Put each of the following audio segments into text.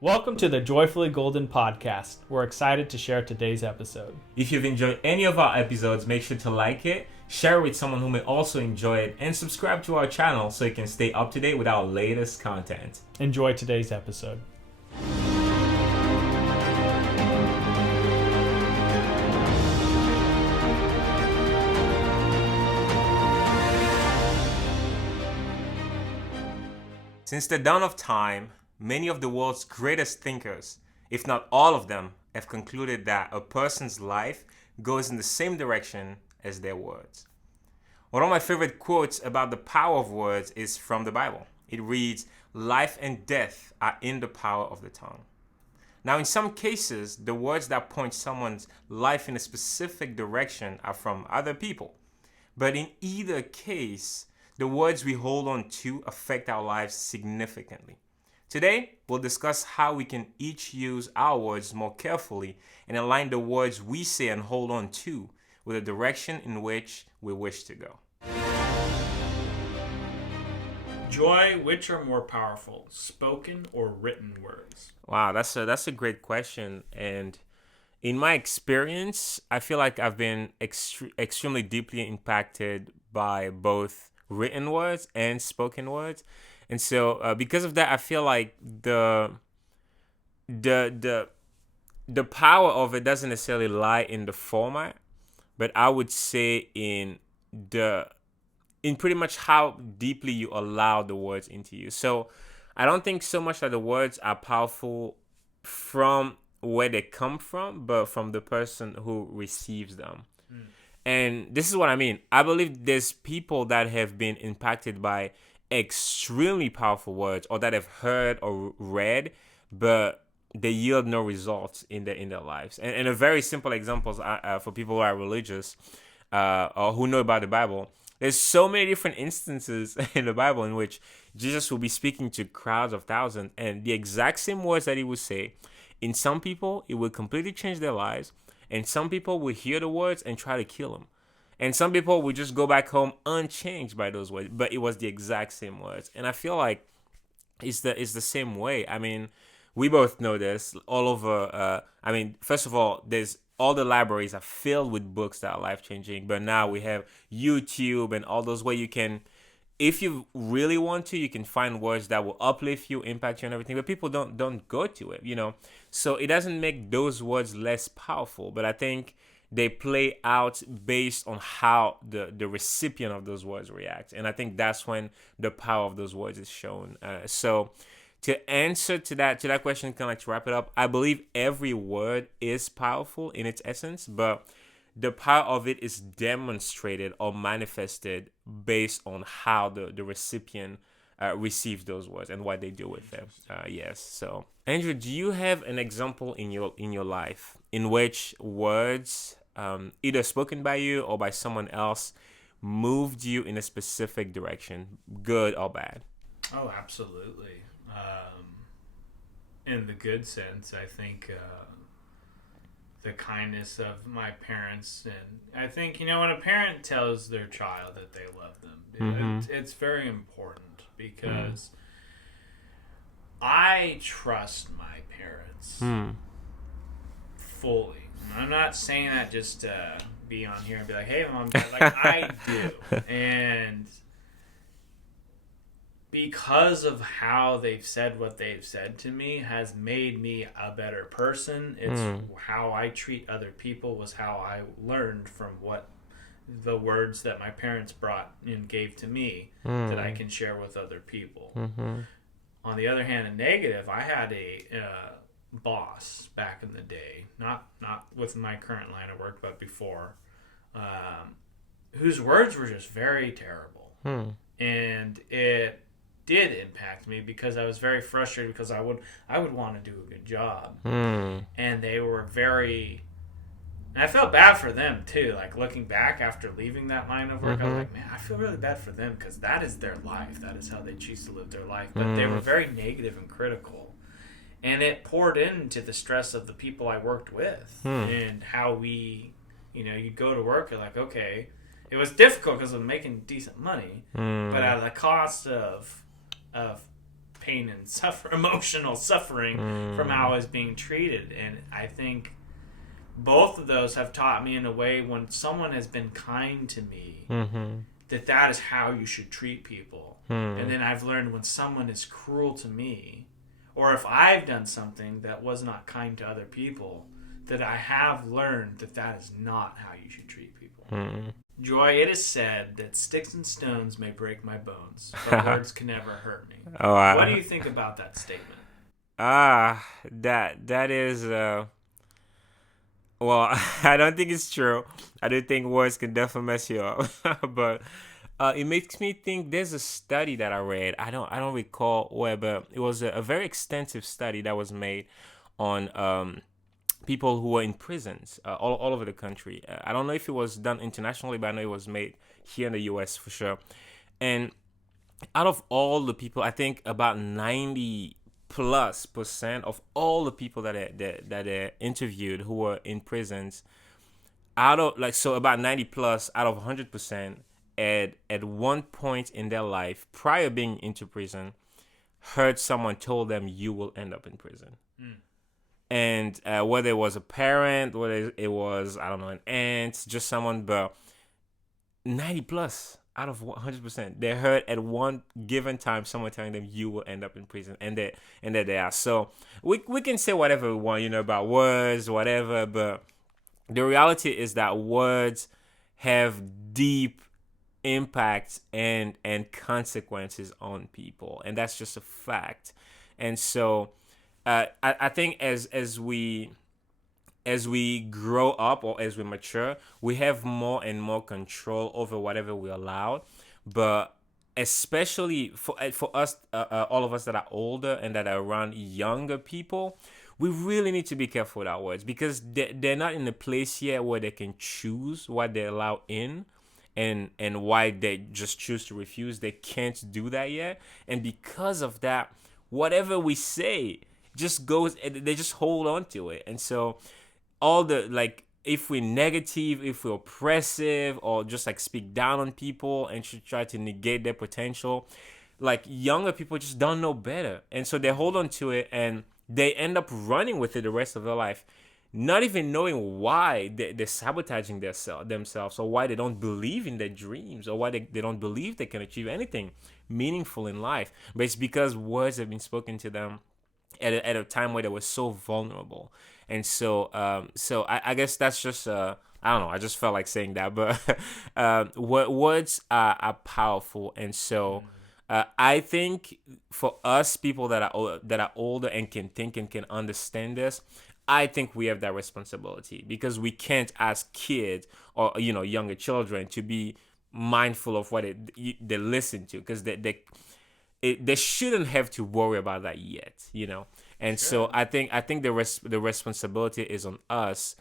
Welcome to the Joyfully Golden podcast. We're excited to share today's episode. If you've enjoyed any of our episodes, make sure to like it, share it with someone who may also enjoy it, and subscribe to our channel so you can stay up to date with our latest content. Enjoy today's episode. Since the dawn of time, many of the world's greatest thinkers, if not all of them, have concluded that a person's life goes in the same direction as their words. One of my favorite quotes about the power of words is from the Bible. It reads, "Life and death are in the power of the tongue." Now, in some cases, the words that point someone's life in a specific direction are from other people. But in either case, the words we hold on to affect our lives significantly. Today, we'll discuss how we can each use our words more carefully and align the words we say and hold on to with the direction in which we wish to go. Joy, which are more powerful, spoken or written words? Wow, that's a great question. And in my experience, I feel like I've been extremely deeply impacted by both written words and spoken words. And so, because of that, I feel like the power of it doesn't necessarily lie in the format, but I would say in pretty much how deeply you allow the words into you. So, I don't think so much that the words are powerful from where they come from, but from the person who receives them. And this is what I mean. I believe there's people that have been impacted by extremely powerful words or that have heard or read, but they yield no results in their lives. And a very simple example for people who are religious or who know about the Bible. There's so many different instances in the Bible in which Jesus will be speaking to crowds of thousands, and the exact same words that he would say, in some people, it will completely change their lives, and some people will hear the words and try to kill him. And some people will just go back home unchanged by those words, but it was the exact same words. And I feel like it's the same way. I mean, we both know this all over. First of all, there's all the libraries are filled with books that are life-changing. But now we have YouTube and all those where you can, if you really want to, you can find words that will uplift you, impact you, and everything. But people don't go to it, So it doesn't make those words less powerful. But I think they play out based on how the recipient of those words reacts. And I think that's when the power of those words is shown. So to answer to that question, kind of like to wrap it up, I believe every word is powerful in its essence, but the power of it is demonstrated or manifested based on how the recipient receives those words and what they do with them. Yes. So, Andrew, do you have an example in your life in which words, either spoken by you or by someone else, moved you in a specific direction, good or bad? Oh, absolutely. In the good sense, I think the kindness of my parents, and I think, when a parent tells their child that they love them, it's very important because I trust my parents fully. I'm not saying that just to be on here and be like, "Hey, mom," Dad. Like I do, and because of how they've said what they've said to me has made me a better person. It's how I treat other people was how I learned from what the words that my parents brought and gave to me that I can share with other people. On the other hand, a negative, I had a boss back in the day, not with my current line of work, but before, whose words were just very terrible. And it did impact me because I was very frustrated because I would want to do a good job. And they were very, and I felt bad for them too. Like looking back after leaving that line of work, I was like, man, I feel really bad for them because that is their life. That is how they choose to live their life. But they were very negative and critical. And it poured into the stress of the people I worked with and how we, you'd go to work and like, okay, it was difficult because I was making decent money, but at the cost of pain and emotional suffering from how I was being treated. And I think both of those have taught me in a way, when someone has been kind to me, that is how you should treat people. And then I've learned when someone is cruel to me, or if I've done something that was not kind to other people, that I have learned that is not how you should treat people. Joy, it is said that sticks and stones may break my bones, but words can never hurt me. What do you think about that statement? That is well, I don't think it's true. I do think words can definitely mess you up. But it makes me think, there's a study that I read. I don't recall where, but it was a very extensive study that was made on people who were in prisons all over the country. I don't know if it was done internationally, but I know it was made here in the US for sure. And out of all the people, I think about 90+% of all the people that they interviewed who were in prisons, about 90 plus out of 100%, at one point in their life prior being into prison, heard someone told them, you will end up in prison. And whether it was a parent, whether it was, I don't know, an aunt, just someone, but 90 plus out of 100%, they heard at one given time someone telling them, you will end up in prison, and that they are. So we can say whatever we want, about words, whatever, but the reality is that words have deep impact and consequences on people, and that's just a fact. And so I think as we grow up, or as we mature, we have more and more control over whatever we allow. But especially for us, all of us that are older and that are around younger people, we really need to be careful with our words, because they're not in a place yet where they can choose what they allow in and why they just choose to refuse. They can't do that yet. And because of that, whatever we say just goes, they just hold on to it. And so all the, if we're negative, if we're oppressive, or just speak down on people and should try to negate their potential, younger people just don't know better. And so they hold on to it, and they end up running with it the rest of their life, not even knowing why they're sabotaging themselves, or why they don't believe in their dreams, or why they don't believe they can achieve anything meaningful in life. But it's because words have been spoken to them at a time where they were so vulnerable. And so I guess that's just I don't know, I just felt like saying that. But words are powerful. And so I think for us, people that are older and can think and can understand this, I think we have that responsibility, because we can't ask kids or younger children to be mindful of what they listen to, because they shouldn't have to worry about that yet, And so I think the responsibility is on us,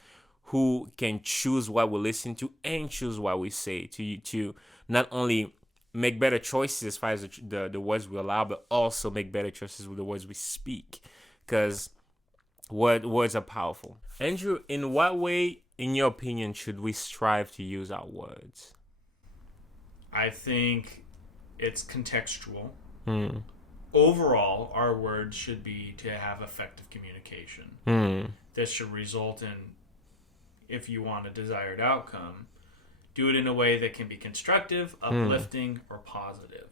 who can choose what we listen to and choose what we say, to not only make better choices as far as the words we allow, but also make better choices with the words we speak, because words are powerful. Andrew, in what way, in your opinion, should we strive to use our words? I think it's contextual. Overall, our words should be to have effective communication. This should result in, if you want a desired outcome, do it in a way that can be constructive, uplifting, or positive.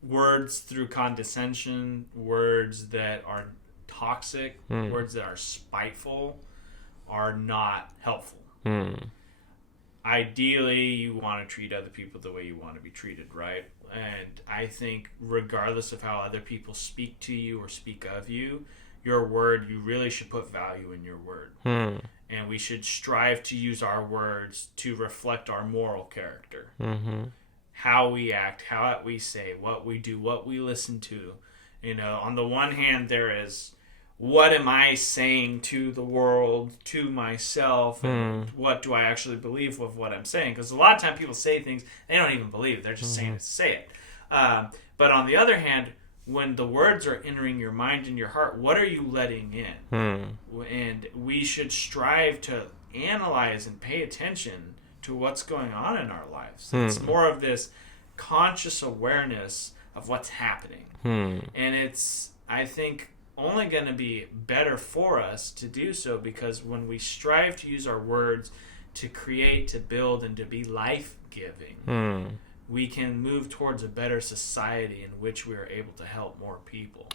Words through condescension, words that are toxic, words that are spiteful, are not helpful. Ideally, you want to treat other people the way you want to be treated, right? And I think regardless of how other people speak to you or speak of you, your word, you really should put value in your word. And we should strive to use our words to reflect our moral character. How we act, how we say, what we do, what we listen to. On the one hand, there is, what am I saying to the world, to myself, and what do I actually believe with what I'm saying? Because a lot of times people say things they don't even believe. They're just saying it to say it. But on the other hand, when the words are entering your mind and your heart, what are you letting in? And we should strive to analyze and pay attention to what's going on in our lives. It's more of this conscious awareness of what's happening. Hmm. And it's, I think, only going to be better for us to do so, because when we strive to use our words to create, to build, and to be life-giving, we can move towards a better society in which we are able to help more people.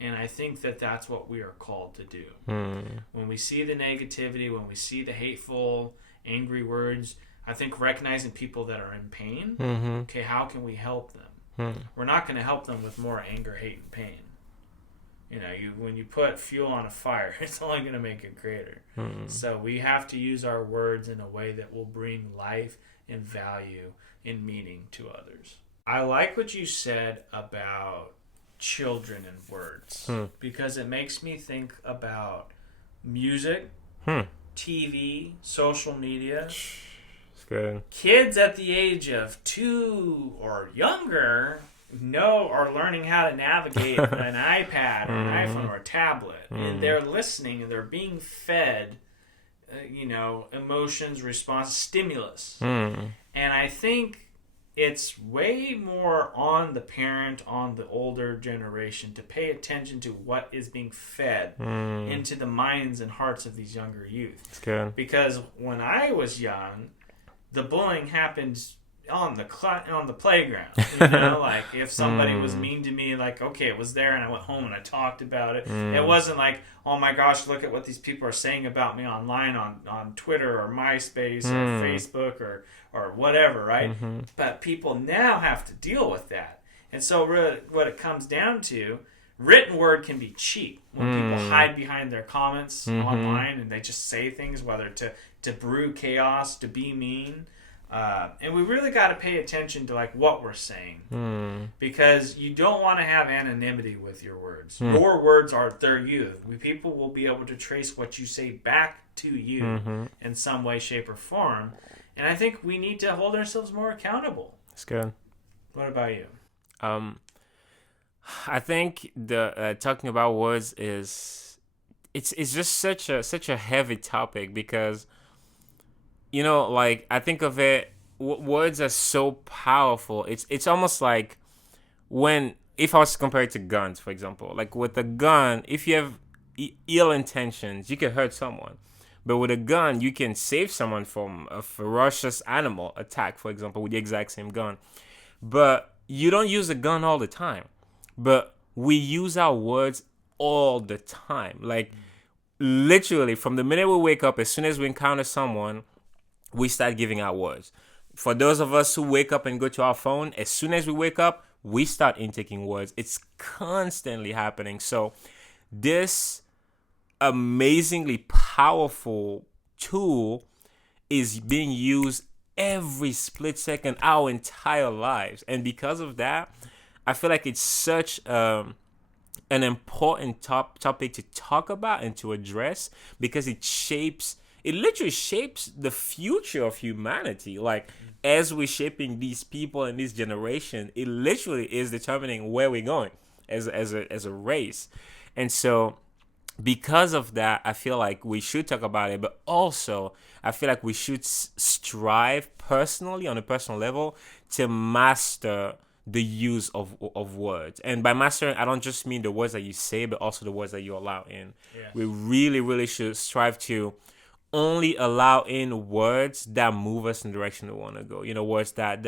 And I think that that's what we are called to do. When we see the negativity, when we see the hateful, angry words, I think recognizing people that are in pain, okay, how can we help them? We're not going to help them with more anger, hate, and pain. You know, when you put fuel on a fire, it's only going to make it greater. So we have to use our words in a way that will bring life and value and meaning to others. I like what you said about children and words, because it makes me think about music, TV, social media. It's good. Kids at the age of 2 or younger are learning how to navigate an iPad or an iPhone or a tablet, and they're listening and they're being fed emotions, response, stimulus. And I think it's way more on the parent, on the older generation, to pay attention to what is being fed into the minds and hearts of these younger youth. It's good. Because when I was young, the bullying happened on the playground. Like if somebody was mean to me, like, okay, it was there, and I went home and I talked about it. It wasn't like, oh my gosh, look at what these people are saying about me online on Twitter or MySpace or Facebook or whatever, right? But people now have to deal with that. And so really what it comes down to, written word can be cheap when people hide behind their comments online, and they just say things, whether to brew chaos, to be mean. And we really got to pay attention to like what we're saying, because you don't want to have anonymity with your words. Your words they're you. People will be able to trace what you say back to you in some way, shape, or form. And I think we need to hold ourselves more accountable. It's good. What about you? I think the talking about words it's just such a heavy topic, because like I think of it, words are so powerful. It's almost like if I was to compare it to guns, for example, like with a gun, if you have ill intentions, you can hurt someone. But with a gun, you can save someone from a ferocious animal attack, for example, with the exact same gun. But you don't use a gun all the time. But we use our words all the time. Like, literally, from the minute we wake up, as soon as we encounter someone, we start giving out words. For those of us who wake up and go to our phone, as soon as we wake up, we start intaking words. It's constantly happening. So this amazingly powerful tool is being used every split second our entire lives. And because of that, I feel like it's such an important topic to talk about and to address, because it literally shapes the future of humanity. Like, as we're shaping these people and this generation, it literally is determining where we're going as a race. And so because of that, I feel like we should talk about it, but also I feel like we should strive personally, on a personal level, to master the use of words. And by mastering, I don't just mean the words that you say, but also the words that you allow in. Yes. We really, really should strive to only allow in words that move us in the direction we want to go. Words that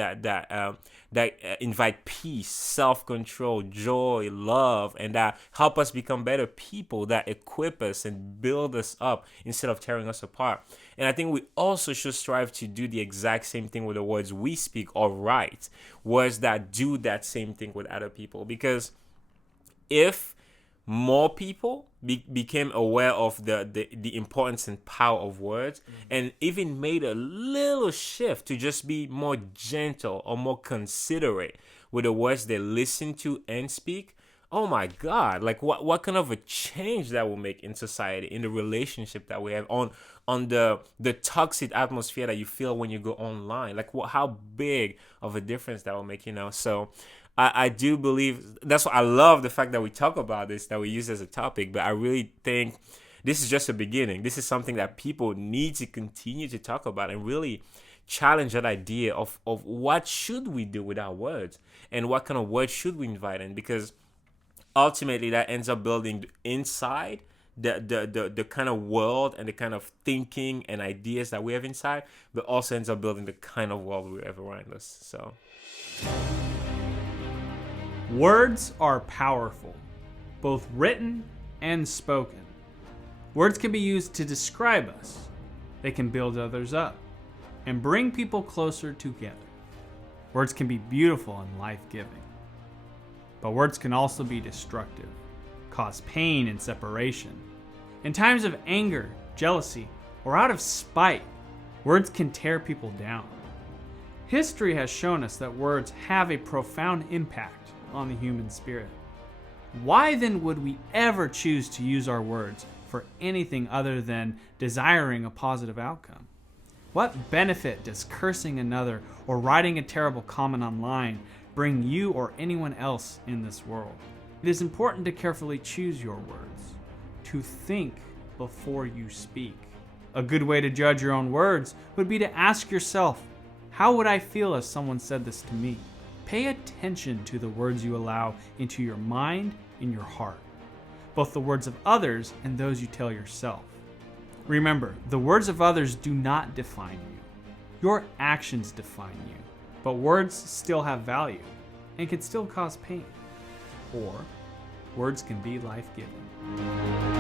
invite peace, self-control, joy, love, and that help us become better people, that equip us and build us up instead of tearing us apart. And I think we also should strive to do the exact same thing with the words we speak, or write words that do that same thing with other people. Because if more people became aware of the importance and power of words, and even made a little shift to just be more gentle or more considerate with the words they listen to and speak, oh my God, like what kind of a change that will make in society, in the relationship that we have, on the toxic atmosphere that you feel when you go online. Like how big of a difference that will make, So I do believe, that's why I love the fact that we talk about this, that we use as a topic, but I really think this is just a beginning. This is something that people need to continue to talk about and really challenge that idea of what should we do with our words and what kind of words should we invite in, because ultimately that ends up building inside the kind of world and the kind of thinking and ideas that we have inside, but also ends up building the kind of world we have around us. So words are powerful, both written and spoken. Words can be used to describe us. They can build others up and bring people closer together. Words can be beautiful and life-giving. But words can also be destructive, cause pain and separation. In times of anger, jealousy, or out of spite, words can tear people down. History has shown us that words have a profound impact on the human spirit. Why then would we ever choose to use our words for anything other than desiring a positive outcome? What benefit does cursing another or writing a terrible comment online bring you or anyone else in this world? It is important to carefully choose your words, to think before you speak. A good way to judge your own words would be to ask yourself, how would I feel if someone said this to me? Pay attention to the words you allow into your mind and your heart, both the words of others and those you tell yourself. Remember, the words of others do not define you. Your actions define you, but words still have value and can still cause pain. Or, words can be life-giving.